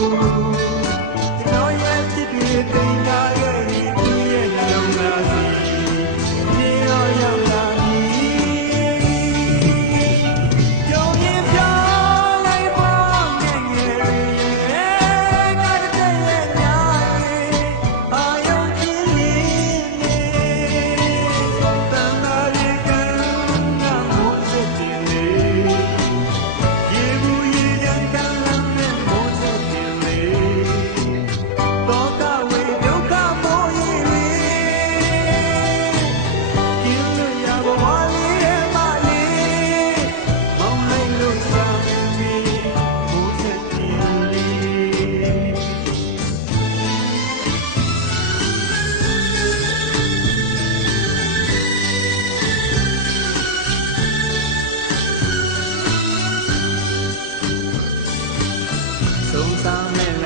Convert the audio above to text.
oh goes on there.